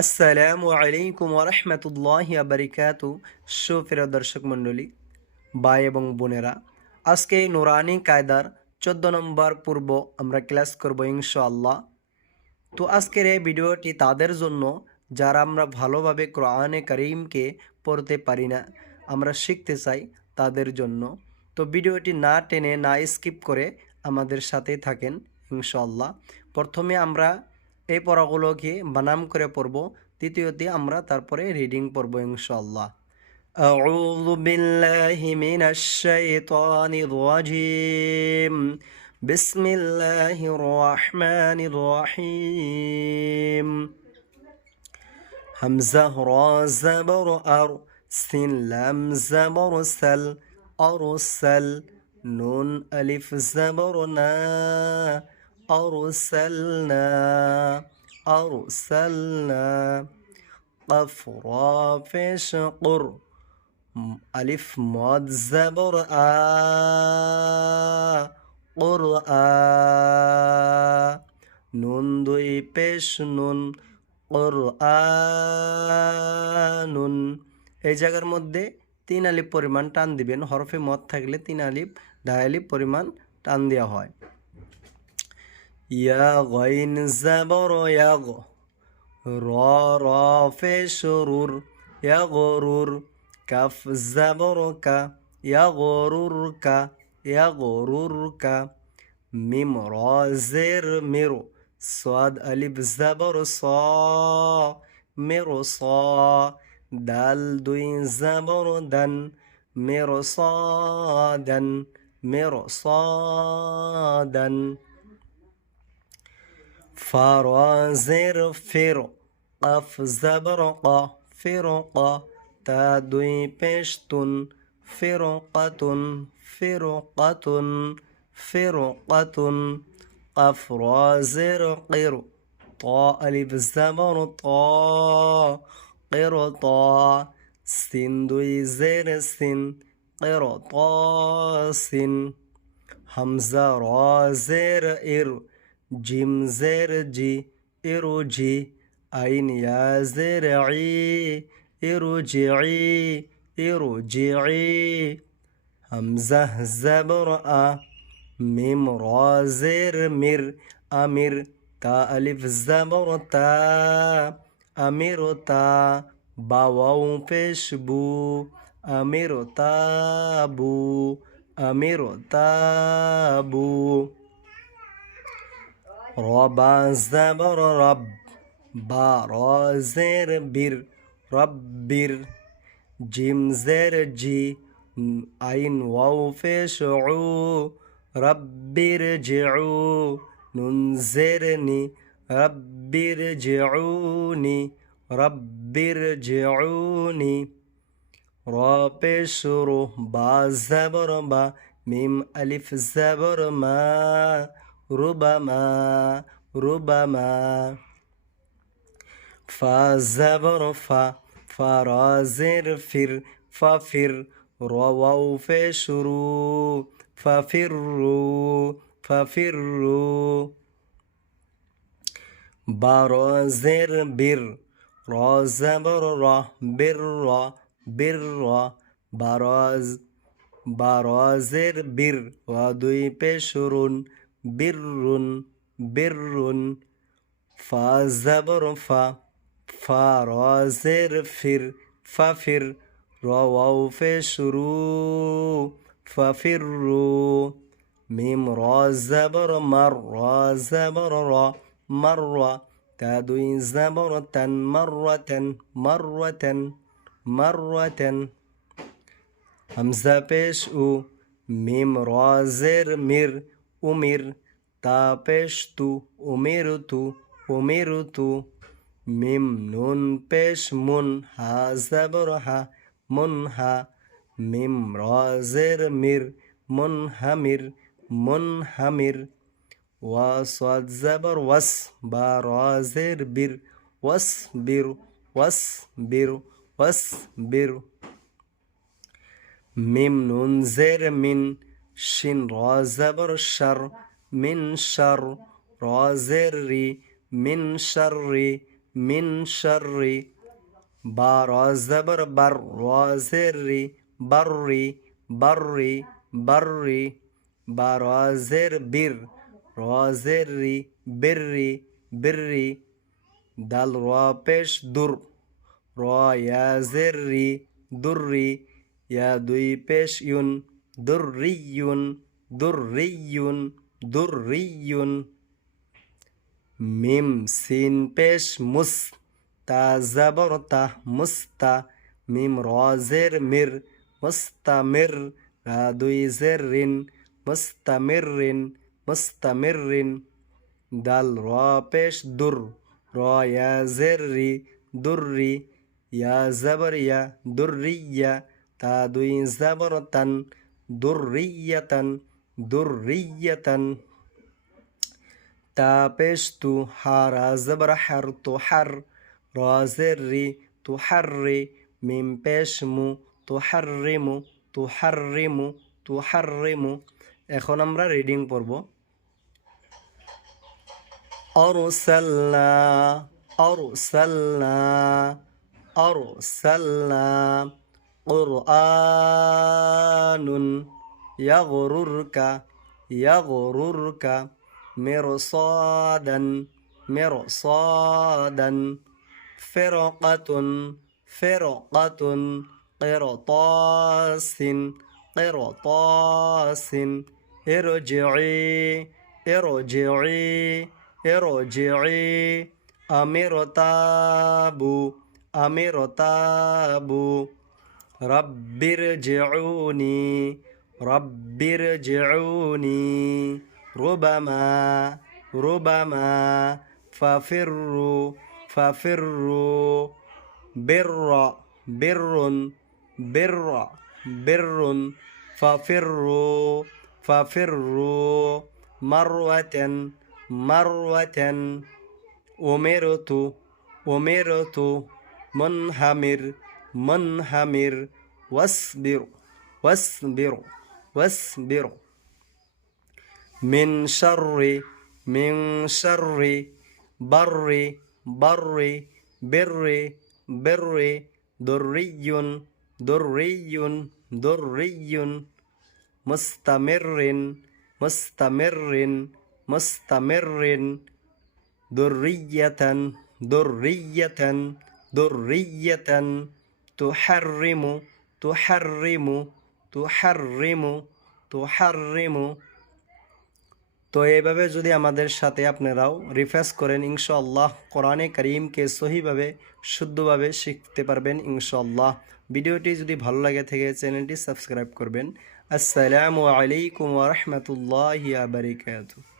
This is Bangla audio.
আসসালামু আলাইকুম ওরহমতুল্লাহি বারিকাতু। সুপ্রিয় দর্শক মণ্ডলী, ভাই এবং বোনেরা, আজকে নুরানি কায়দার 14 নম্বর পূর্ব আমরা ক্লাস করব ইনশাআল্লাহ। তো আজকের এই ভিডিওটি তাদের জন্য যারা আমরা ভালোভাবে কোরআনে কারীমকে পড়তে পারি না, আমরা শিখতে চাই, তাদের জন্য। তো ভিডিওটি না টেনে না স্কিপ করে আমাদের সাথেই থাকেন ইনশাআল্লাহ। প্রথমে আমরা এই পড়াগুলোকে বানাম করে পড়ব, দ্বিতীয়তে আমরা তারপরে রিডিং পড়ব ইনশাআল্লাহ। أعوذ بالله من الشيطان الرجيم. بسم الله الرحمن الرحيم. همزة را زبر أر، سين لام زبر سل، أرسل، نون ألف زبر نا، أرسلنا، أرسلنا، قف را فيش قر، ألف ماد زبر آ، قرآ، নুন দুই পেশ নুন, কোরআনুন। এই জায়গার মধ্যে 3 আলিফ পরিমাণ টান দিবেন। হরফে মদ থাকলে 3 আলিফ 2 আলিফ পরিমাণ টান দেওয়া হয়। ইয়া গাইন জাবর ইয়াগ, র র পেশ রুর, ইয়াগরুর, কাফ জাবর কা, ইয়াগরুরকা, ইয়াগরুরকা, মিম র জের মিরু, صاد ألف زبر صا، مرصا، دال دوي زبر دن، مرصادا، مرصادا، فرا زر فر، قف زبر قا، فرقا، تا دوي بشتن، فرقة، فرقة، فرقة، قف را زر قر، طا ألف زبر طا، قرطا، سين دوي زر سن، قرطاس، همزة را زر إر، جيم زر جي، إرجي، عين يا زر عي، إرجعي، إرجعي، همزة زبر أ، ميم را زر مر، أمر، تا ألف زبر تا، أمر تا، با واو پیش بو، أمر تابو، أمر تابو، ربا زبر رب، با را زر بر، ربر، جيم زر جي، عين واو فيش عو، رب ارجعوا، نون زرني، رب ارجعوني، رب ارجعوني، را پیش رو، با زبر با، ميم ألف زبر ما، ربما، ربما، فا زبر فا، فرا زر فر، ففر، را واو پیش رو، ففروا، ففروا، با را زر بر، را زبر را، بر را، بر را، باراز، বারাজের বীর, ওয়া দুই পেশরুন, বীররুন, বীররুন, ফা জাবর ফা, ফা রাজের ফির, ফাফির, র ওয়াও পেশরু, ফাফিররু, মিম র জাবর মার, র জাবর র, মাররা, তা দুই জাবর তান, মাররাতান, মাররাতান, মাররাতান, همزة پیش او، میم را زر میر، امیر، تا پیش تو، امیر تو، امیر تو، میم نون پیش من، ها زبر ها، منها، میم را زر میر، منهمیر، منهمیر، و صاد زبر وس، با را زر بیر، وصبر، وصبر، وصبر، ميم نون زر من، شين را زبر شر، من شر، را زر ري، من شر، মিন শাররি বা র জবর বার র জের রি বাররি বাররি বাররি বা র জের বীর র জের রি বিররি বিররি দাল র পেশ দুর র ইয়া জের রি দুররি ইয়া দুই পেশ ইউন দুররিয়ুন দুররিয়ুন দুররিয়ুন মিম সিন পেশ মুস তা জবর তা মুস্তা মিম র জের মির মুস্তামির রা দুই জের রিন মুস্তামিরিন মুস্তামিরিন দাল র পেশ দুর র ইয়া জের রি দুররি ইয়া জবর ইয়া দুররিয়া তা দুই জবর তান দুররিয়াতান দুররিয়াতান তা পেশ তু হারা জবর হার তু হার র জের রি তু হাররি মিম পেশ মু তু হাররিমু তু হাররিমু তু হাররিমু। এখন আমরা রিডিং পড়ব। অরসালনা অরসালনা অরসালনা কুরআনুন ইয়াগরুরকা ইয়াগরুরকা মিরসাদান মিরসাদান ফিরকাতুন ফিরকাতুন কিরতাসিন কিরতাসিন ইরজিই ইরজিই ইরজিই আমিরতাবু আমিরতাবু রব্বিরজিউনি রব্বিরজিউনি রুবামা রুবামা ফাফিরু ফাফিরু বিররা বিররুন বিররা বিররুন ফাফিরু ফাফিরু মারওয়াতান মারওয়াতান উমিরতু উমিরতু মুনহামির মুনহামির ওয়াসবির ওয়াসবির ওয়াসবির মিন শাররি মিন শাররি বাররি বাররি বিররি বিররি দুররিয়ুন দুররিয়ুন দুররিয়ুন মুস্তামিরিন মুস্তামিরিন মুস্তামিরিন দুররিয়াতান দুররিয়াতান দুররিয়াতান তুহাররিমু তুহাররিমু তুহাররিমু তুহাররিমু। তো এইভাবে যদি আমাদের সাথে আপনারাও রিফ্রেশ করেন ইনশাআল্লাহ কোরআনে কারীমকে সহিভাবে শুদ্ধভাবে শিখতে পারবেন ইনশাআল্লাহ। ভিডিওটি যদি ভালো লাগে থাকে চ্যানেলটি সাবস্ক্রাইব করবেন। আসসালামু আলাইকুম ওয়া রাহমাতুল্লাহি ওয়া বারাকাতুহু।